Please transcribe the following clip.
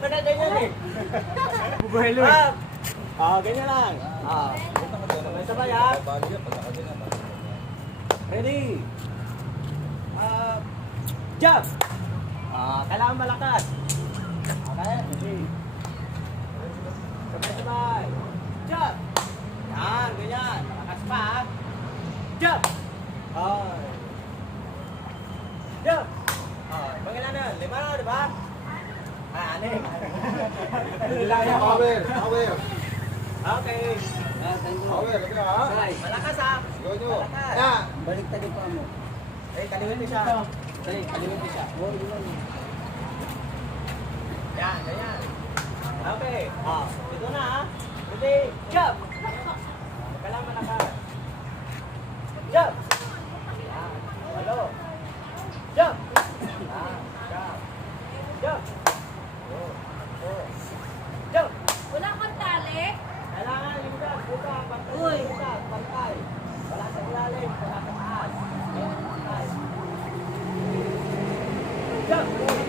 Ba't ganyan eh? Bubuhelo eh. Ganyan lang. Sabay-sabay ha. Ready? Jump! Kailangan malakas. Okay? Ready? Sabay-sabay. Jump! Yan, ganyan. Malakas pa ha. Jump! Jump! Pangilan na. 5 na, di ba? 6. Power, power. Okay. Power, lagi ha. Malakas ha. Sigaw nyo. Malakas. Ya. Baliktad yung paa mo. Kaliwin mo siya. Kaliwin mo siya. Yan, ganyan. Okay. Ito na ha. Ready? Jump! Kailangan malakas. Jump! Yan. Hello. Jump! Yan. Jump. Jump! Jump! Wala kang tali? Kailangan lingkad, buka, pantay, Uy. buka, pantay. Wala sa ilalim, wala sa taas. Ayan, pantay. Jump!